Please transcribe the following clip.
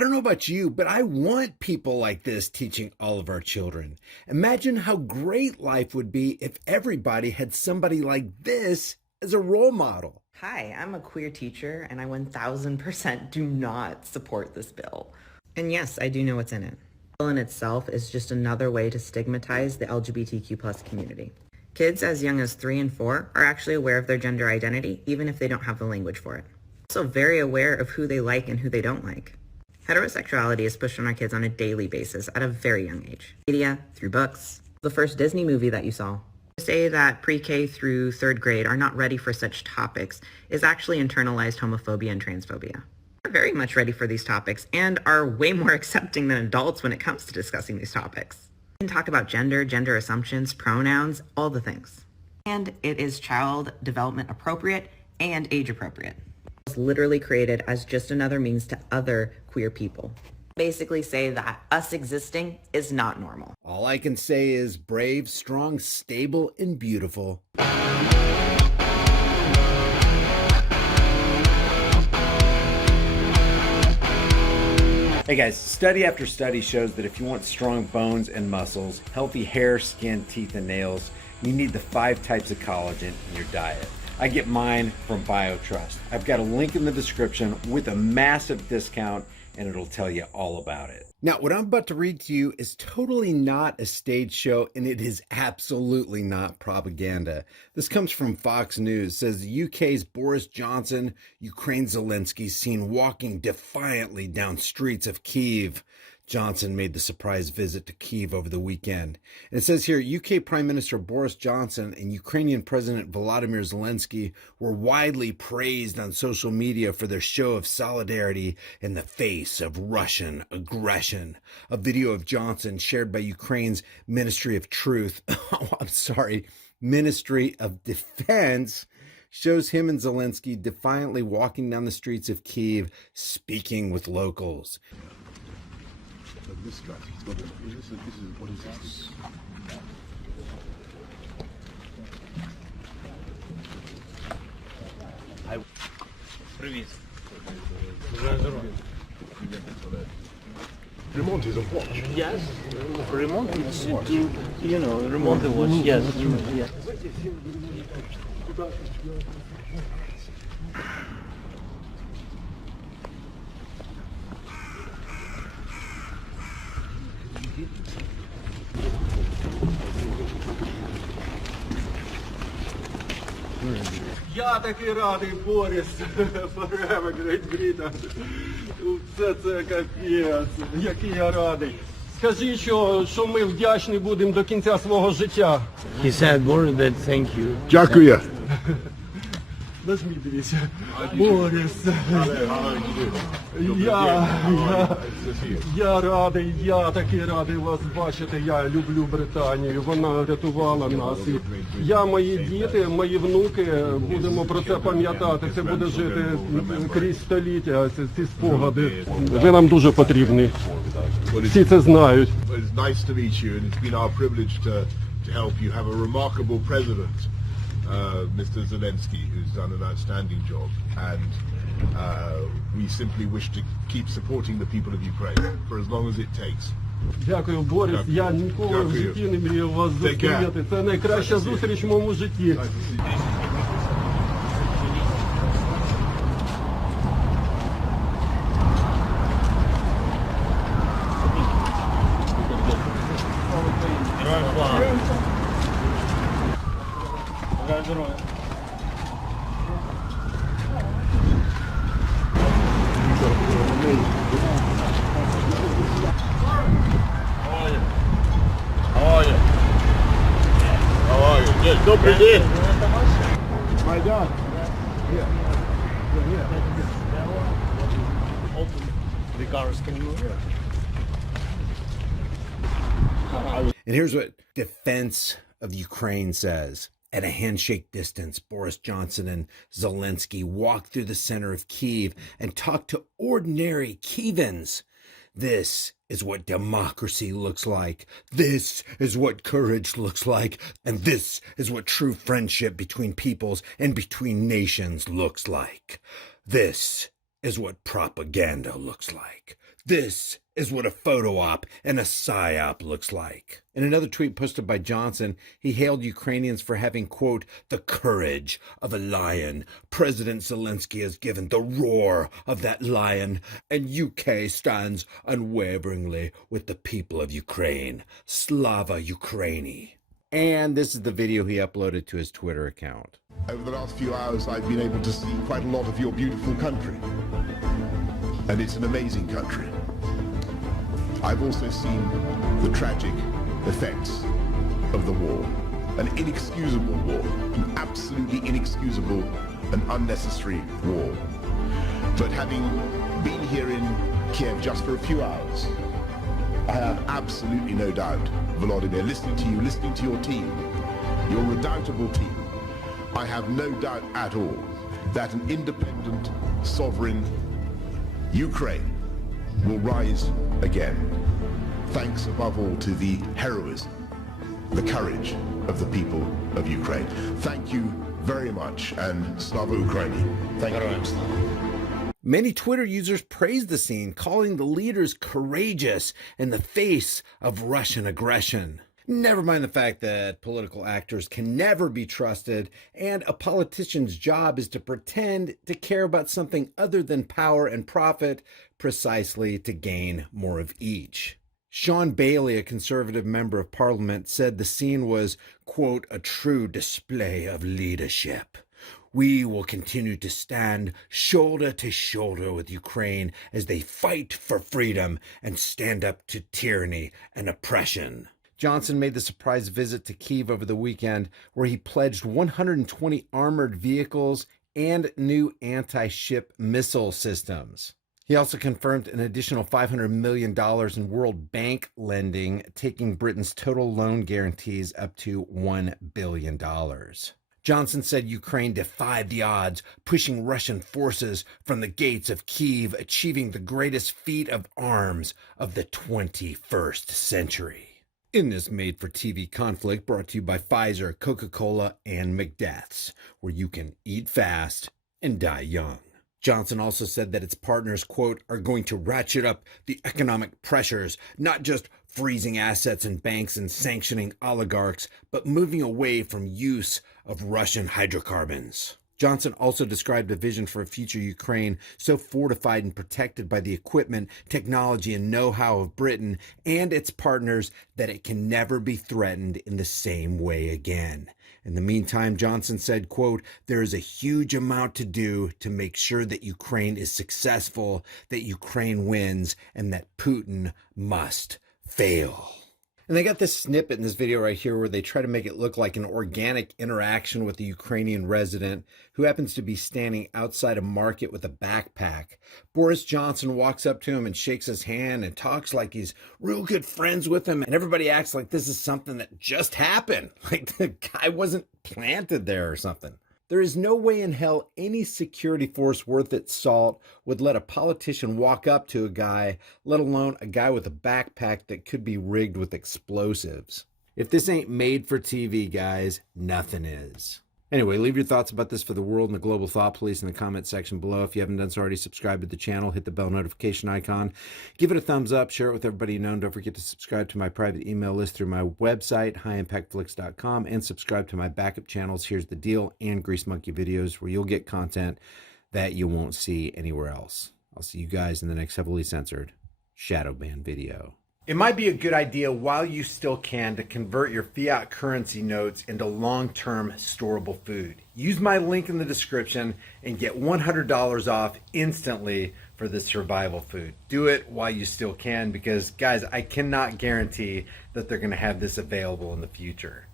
I don't know about you, but I want people like this teaching all of our children. Imagine how great life would be if everybody had somebody like this as a role model. Hi, I'm a queer teacher, and I 1000% do not support this bill. And yes, I do know what's in it. The bill in itself is just another way to stigmatize the LGBTQ plus community. Kids as young as 3 and 4 are actually aware of their gender identity, even if they don't have the language for it. Also very aware of who they like and who they don't like. Heterosexuality is pushed on our kids on a daily basis at a very young age. Media, through books, the first Disney movie that you saw. To say that pre-K through 3rd grade are not ready for such topics is actually internalized homophobia and transphobia. They're very much ready for these topics and are way more accepting than adults when it comes to discussing these topics. We can talk about gender, gender assumptions, pronouns, all the things. And it is child development appropriate and age appropriate. It's literally created as just another means to other queer people. Basically say that us existing is not normal. All I can say is brave, strong, stable, and beautiful. Hey guys, study after study shows that if you want strong bones and muscles, healthy hair, skin, teeth, and nails, you need the 5 types of collagen in your diet. I get mine from BioTrust. I've got a link in the description with a massive discount, and it'll tell you all about it. Now, what I'm about to read to you is totally not a stage show, and it is absolutely not propaganda. This comes from Fox News. It says the UK's Boris Johnson, Ukraine's Zelensky seen walking defiantly down streets of Kyiv. Johnson made the surprise visit to Kyiv over the weekend. And it says here, UK Prime Minister Boris Johnson and Ukrainian President Volodymyr Zelensky were widely praised on social media for their show of solidarity in the face of Russian aggression. A video of Johnson shared by Ukraine's Ministry of Ministry of Defense shows him and Zelensky defiantly walking down the streets of Kyiv, speaking with locals. This guy, what is this? Привіт. Remont is a watch. Yes, remote is to, remote the watch. Yes, yes. Я такий радий, Борис, forever Great Britain. Це капець, який я радий. Скажи, що ми вдячні будемо до кінця свого життя. He said, Boris, that thank you. Дякую. Нажмі, дивіться. Борис. Я радий, я такий радий вас бачити. Я люблю Британію. Вона рятувала нас. І я, мої діти, мої внуки будемо про це пам'ятати. Це буде жити крізь століття, ці спогади. Ви нам дуже потрібні. Всі це знають. It's nice to meet you, and it's been our privilege to help you have a remarkable president, Mr. Zelensky, who's done an outstanding job, and we simply wish to keep supporting the people of Ukraine for as long as it takes. Дякую, Борис. Я ніколи в житті не мріяв вас зустріти. Це найкраща зустріч в моєму житті. Добрий день. My dad. Open the cars, can you move? And here's what Defense of Ukraine says. At a handshake distance, Boris Johnson and Zelensky walked through the center of Kyiv and talked to ordinary Kyivans. This is what democracy looks like. This is what courage looks like. And this is what true friendship between peoples and between nations looks like. This is what propaganda looks like. This is what a photo op and a psyop looks like. In another tweet posted by Johnson, he hailed Ukrainians for having, quote, the courage of a lion. President Zelensky has given the roar of that lion, and UK stands unwaveringly with the people of Ukraine. Slava Ukraini. And this is the video he uploaded to his Twitter account. Over the last few hours, I've been able to see quite a lot of your beautiful country. And it's an amazing country. I've also seen the tragic effects of the war. An inexcusable war. An absolutely inexcusable and unnecessary war. But having been here in Kiev just for a few hours, I have absolutely no doubt, Volodymyr, listening to you, listening to your team, your redoubtable team, I have no doubt at all that an independent, sovereign Ukraine will rise again, thanks above all to the heroism, the courage of the people of Ukraine. Thank you very much, and Slava Ukraini. Thank you. Many Twitter users praised the scene, calling the leaders courageous in the face of Russian aggression. Never mind the fact that political actors can never be trusted, and a politician's job is to pretend to care about something other than power and profit, precisely to gain more of each. Sean Bailey, a conservative member of parliament, said the scene was, quote, a true display of leadership. We will continue to stand shoulder to shoulder with Ukraine as they fight for freedom and stand up to tyranny and oppression. Johnson made the surprise visit to Kyiv over the weekend, where he pledged 120 armored vehicles and new anti-ship missile systems. He also confirmed an additional $500 million in World Bank lending, taking Britain's total loan guarantees up to $1 billion. Johnson said Ukraine defied the odds, pushing Russian forces from the gates of Kyiv, achieving the greatest feat of arms of the 21st century. In this made-for-TV conflict brought to you by Pfizer, Coca-Cola, and McDeath's, where you can eat fast and die young. Johnson also said that its partners, quote, are going to ratchet up the economic pressures, not just freezing assets in banks and sanctioning oligarchs, but moving away from use of Russian hydrocarbons. Johnson also described a vision for a future Ukraine so fortified and protected by the equipment, technology, and know-how of Britain and its partners that it can never be threatened in the same way again. In the meantime, Johnson said, quote, there is a huge amount to do to make sure that Ukraine is successful, that Ukraine wins, and that Putin must fail. And they got this snippet in this video right here where they try to make it look like an organic interaction with the Ukrainian resident who happens to be standing outside a market with a backpack. Boris Johnson walks up to him and shakes his hand and talks like he's real good friends with him. And everybody acts like this is something that just happened. Like the guy wasn't planted there or something. There is no way in hell any security force worth its salt would let a politician walk up to a guy, let alone a guy with a backpack that could be rigged with explosives. If this ain't made for TV, guys, nothing is. Anyway, leave your thoughts about this for the world and the global thought police in the comment section below. If you haven't done so already, subscribe to the channel, hit the bell notification icon, give it a thumbs up, share it with everybody you know, and don't forget to subscribe to my private email list through my website, highimpactflix.com, and subscribe to my backup channels, Here's the Deal, and Grease Monkey videos, where you'll get content that you won't see anywhere else. I'll see you guys in the next heavily censored shadow ban video. It might be a good idea while you still can to convert your fiat currency notes into long-term storable food. Use my link in the description and get $100 off instantly for this survival food. Do it while you still can because, guys, I cannot guarantee that they're going to have this available in the future.